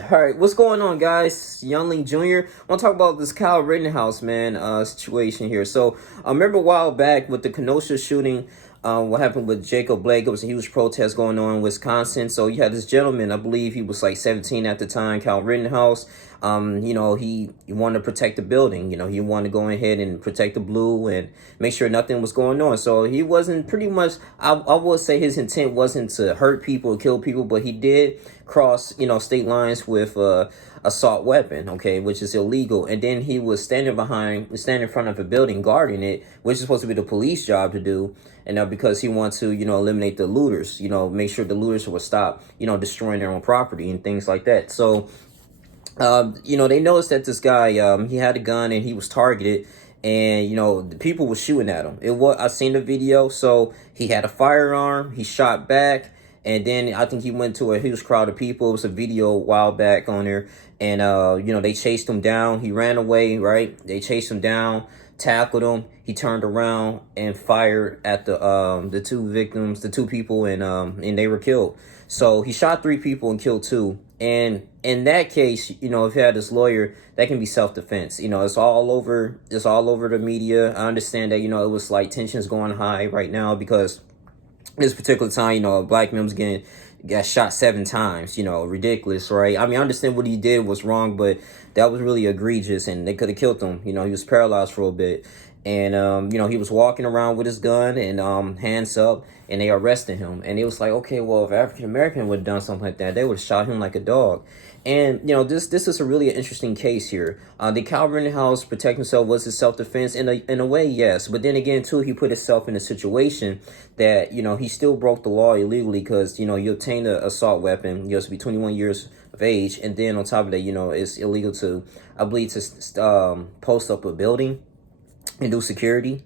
All right, what's going on, guys? Youngling Jr. I want to talk about this Kyle Rittenhouse, man, situation here. So, I remember a while back with the Kenosha shooting, what happened with Jacob Blake. It was a huge protest going on in Wisconsin. So, you had this gentleman, I believe he was like 17 at the time, Kyle Rittenhouse. He wanted to protect the building. He wanted to go ahead and protect the blue and make sure nothing was going on. So, he wasn't pretty much, I would say his intent wasn't to hurt people or kill people, but he did cross, state lines with assault weapon, okay, which is illegal. And then he was standing in front of a building guarding it, which is supposed to be the police job to do. And because he wants to, eliminate the looters, make sure the looters will stop, destroying their own property and things like that. So, they noticed that this guy, he had a gun and he was targeted. And the people were shooting at him. I seen the video. So he had a firearm. He shot back, and then I think he went to a huge crowd of people. It was a video a while back on there, and they chased him down. He ran away, right? They chased him down, tackled him. He turned around and fired at the two victims, the two people, and they were killed. So he shot three people and killed two. And in that case, if you had this lawyer, that can be self-defense. It's all over. It's all over the media. I understand that. It was like tensions going high right now because this particular time, a black man was got shot 7 times. Ridiculous, right? I mean, I understand what he did was wrong, but that was really egregious, and they could have killed him. He was paralyzed for a bit, and he was walking around with his gun and hands up, and they arrested him. And it was like, okay, well, if African American would have done something like that, they would have shot him like a dog. And this is a really interesting case here. Did Kyle Rittenhouse protect himself? Was it self-defense? In a way, yes. But then again, too, he put himself in a situation that he still broke the law illegally because you obtained an assault weapon. You have to be 21 years of age, and then on top of that, it's illegal to, I believe, to post up a building and do security.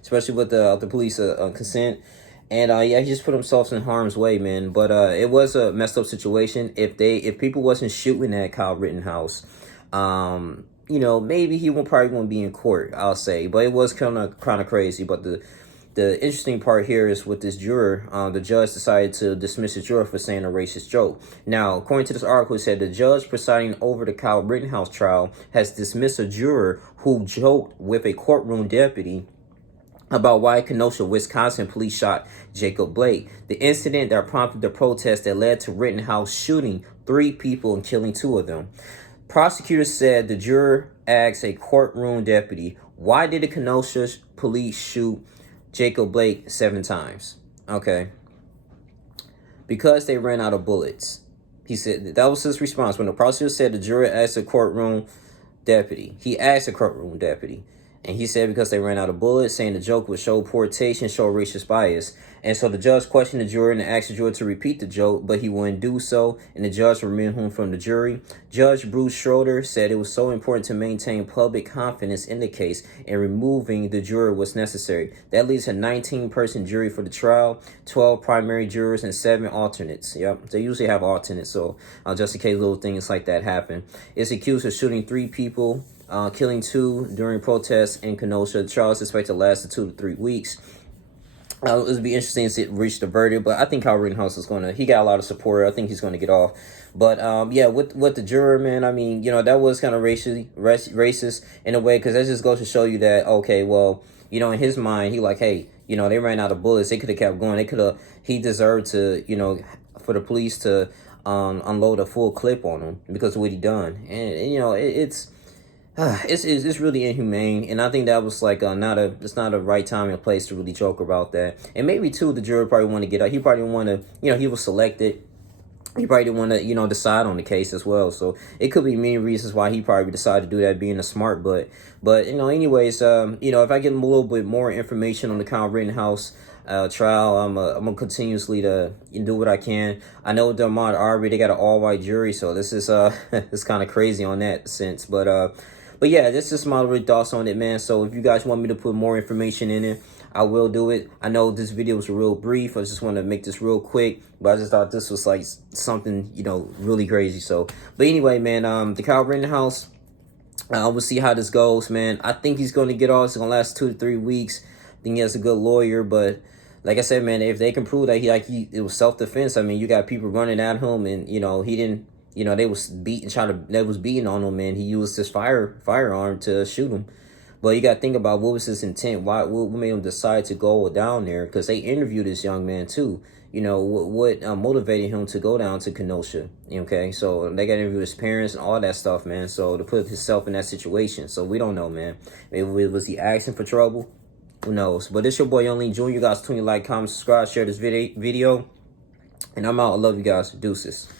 Especially with the police consent. And yeah, he just put himself in harm's way, man. But it was a messed up situation. If people wasn't shooting at Kyle Rittenhouse, maybe he probably won't be in court, I'll say. But it was kind of crazy. But the interesting part here is with this juror, the judge decided to dismiss the juror for saying a racist joke. Now, according to this article, it said the judge presiding over the Kyle Rittenhouse trial has dismissed a juror who joked with a courtroom deputy about why Kenosha, Wisconsin police shot Jacob Blake, the incident that prompted the protest that led to Rittenhouse shooting 3 people and killing 2 of them. Prosecutors said the juror asked a courtroom deputy, why did the Kenosha police shoot Jacob Blake 7 times? Okay. Because they ran out of bullets. He said that was his response. When the prosecutor said the juror asked a courtroom deputy, and he said because they ran out of bullets, saying the joke would show poor taste and show racist bias. And so the judge questioned the juror and asked the juror to repeat the joke, but he wouldn't do so, and the judge removed him from the jury. Judge Bruce Schroeder said it was so important to maintain public confidence in the case, and removing the juror was necessary. That leaves a 19-person jury for the trial, 12 primary jurors, and 7 alternates. Yep, they usually have alternates, so just in case little things like that happen. It's accused of shooting 3 people, killing 2 during protests in Kenosha. The trial is expected to last 2 to 3 weeks. It'll be interesting to reach the verdict, but I think Kyle Rittenhouse he got a lot of support. I think he's going to get off. But yeah, with the juror, man, I mean, that was kind of racist in a way, because that just goes to show you that, okay, well, in his mind, he like, hey, they ran out of bullets. They could have kept going. He deserved to, for the police to unload a full clip on him because of what he done. And it's really inhumane, and I think that was like it's not a right time and place to really joke about that. And maybe too, the juror probably want to get out. He probably want to, he was selected. He probably didn't want to, decide on the case as well. So it could be many reasons why he probably decided to do that, being a smart butt. But anyways, if I get a little bit more information on the Kyle Rittenhouse trial, I'm gonna continuously to do what I can. I know the Ahmaud Arbery, they got an all-white jury, so this is it's kind of crazy on that sense. But yeah, this is my real thoughts on it, man. So if you guys want me to put more information in it, I will do it. I know this video was real brief. I just want to make this real quick, but I just thought this was like something, really crazy. So, but anyway, man, the Kyle Rittenhouse, we'll see how this goes, man. I think he's going to get off. It's going to last 2 to 3 weeks. I think he has a good lawyer, but like I said, man, if they can prove that it was self-defense, I mean, you got people running at him, and he didn't You know, they was beating on him, and he used his firearm to shoot him. But you got to think about what was his intent. What made him decide to go down there? Because they interviewed this young man too. You know, what motivated him to go down to Kenosha? Okay, so they got to interview his parents and all that stuff, man. So to put himself in that situation, so we don't know, man. Maybe was he asking for trouble? Who knows? But it's your boy Young Lean Jr. You guys, 20 like, comment, subscribe, share this video, and I'm out. I love you guys. Deuces.